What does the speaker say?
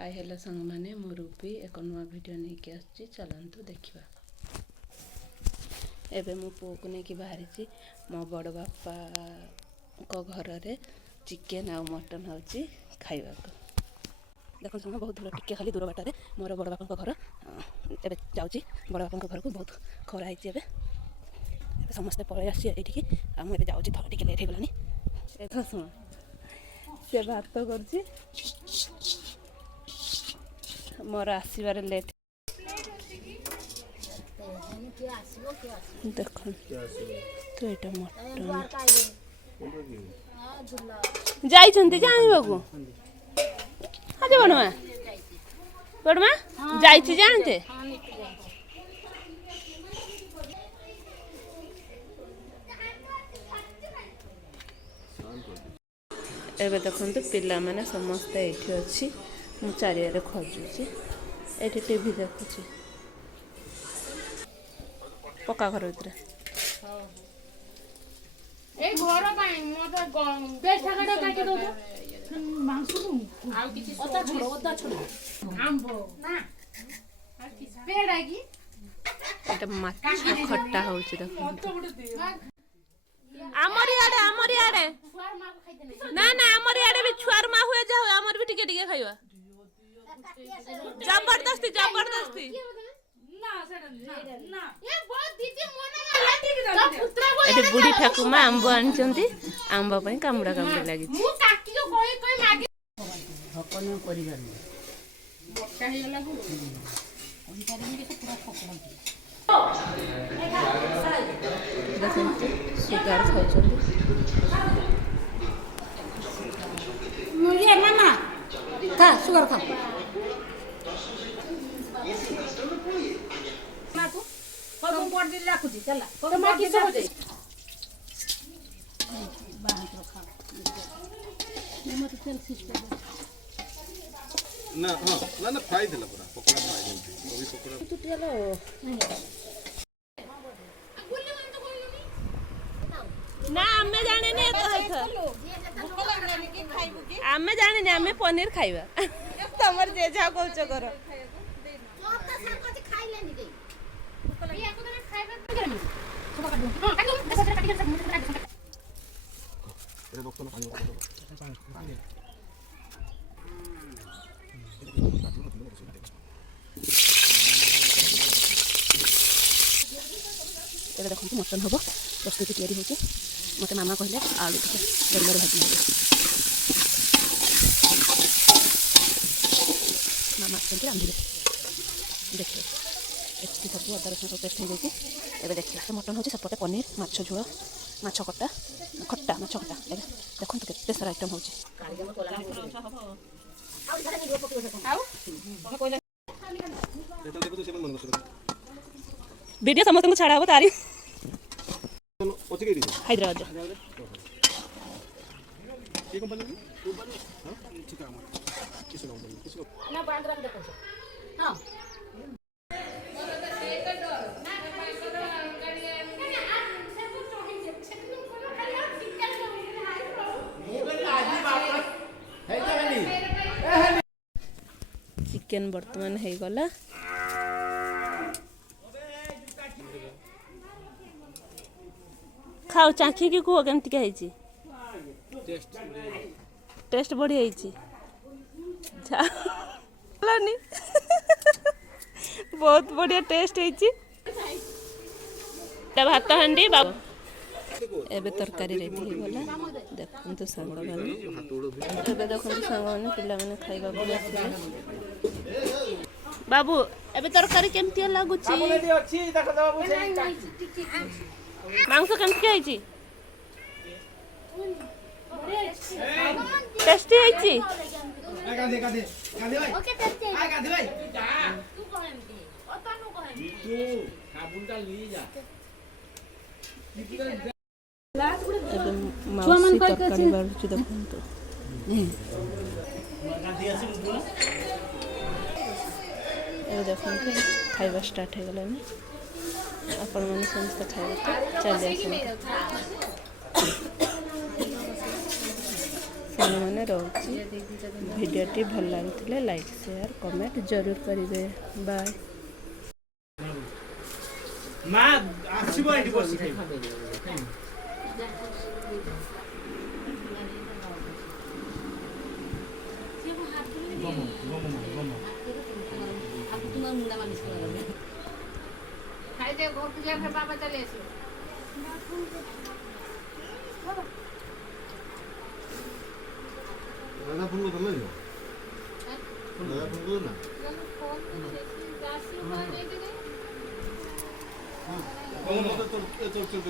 Hi hello संग मैंने मो रूपी एक नुआ वीडियो नहीं के आछि चलंतु देखिबा। एबे मो पुओ को नहीं कि बाहरी मो बड़ बापा को घर रे चिकेन आ मटन होची खाइबा को। देखो संग बहुत दूर टिके खाली दूर बाटा रे मोर बड़ बापा को घर एबे जाउची बड़ बापा को घर को बहुत खरा आइछि एबे समस्त पळे आछि एठी आ मो एबे जाउची थोड़ा टिके लेट हे गलानी एथो सुन से भात करछि मोर आसबार लेट देख तो ये मटन जाइछन्ति जानबो आज बड़मा बड़मा जाइछि जानते एबे देखंतु पिला माने समस्त एठी अछि मु चारियारे खोजुची एठी टीवी देखुची पक्का घर भीतर ए घर पाई मते बेस ठाकड़ा काटी दो मांस आ किछि ओदा छोड़ आंबो ना आ किछि पेड़ा की एटा माछ खट्टा होउची देखो आमर याडे ना ना आमर याडे भी छुआर मा हुए जाओ आमर भी टिके टिके खाइबा जबरदस्ती ना ना ये बहुत दीदी मोना एटे बुढ़ी ठाकुमा आंब आनचंती आंब पई कामुडा कामुडा लागि मु काकी को कोई मागे हकन परिवार बट्टा हे गला को ओही पारी के पूरा फकड़ंती देखंतु सुगार खाउचंती मुझे मामा खा सुगर खा मातु कोन पड़ दिल राखुची चला कोन तो किसे हो जाई बाहर खा मत तेल सिस्टम ना हां ना ना फ्राई देला पूरा पकोड़ा फ्राई देंती वो भी पकोड़ा तू टेलो ना हमें जाने नहीं हमें जाने नहीं हमें पनीर खाइबा तमर जे जा कहचो करो एबे देखो मटन हबो प्रस्तुति तैयारी होची मते मामा कहले आलू टिके तेलरे भाजी मामा सेंटी रांधिले देखिए एचटी सब अदा रसुन सब पेस्ट हो गई एबे देखिए से मटन होची सपटे पनीर माछ झोଳ माछ कट्टा खट्टा माछ खट्टा देखो तो केते सारा आइटम होची वीडियो समस्त को छाड़ा हो तारी हैदराबाद ये कंपनी हां ठीक है किस कंपनी ना बांद्रा में देखो हां चिकेन वर्तमान है गला खाओ चाखी की कुह केमती है टेस्ट बढ़िया है बहुत बढ़िया टेस्ट है भात हांडी बाबू एबे तरकारी रेडी हो गला देखंतु संग माने एबे देखंतु संग माने पिल्ला माने खाइबा को आसीले बाबू एबे तरकारी केमती लागुची मांस केमती आइची टेस्टी आइची ओके टेस्टी गाधे भाई तू कहमती ओता नु कहमती तू साबुनटा ली जा एबे माउसी तरकारी बारुची देखंतु एबे देखंतु खाइबा स्टार्ट हो गलानी अपन मन समस्त खाइबा चल जासन माने ଏନେ ରହୁଛି। ଭିଡ଼ିଓଟି ଭଲ ଲାଗୁଥିଲେ ଲାଇକ୍ ସେୟାର କମେଣ୍ଟ ଜରୁର କରିବେ। ବାଏ। ମା ଆସିବ ଏଠି ବସି ଖାଇବ। ଖାଇଦେ ଘରକୁ ଯା ଫେର ବାବା ଚାଲି ଆସିବ। ଦାଦା ଫୋନ କରିଦେଲା କି? ଦାଦା ଫୋନ କରିଦେଲା? କଣ ତ ଚୋର ଚୋର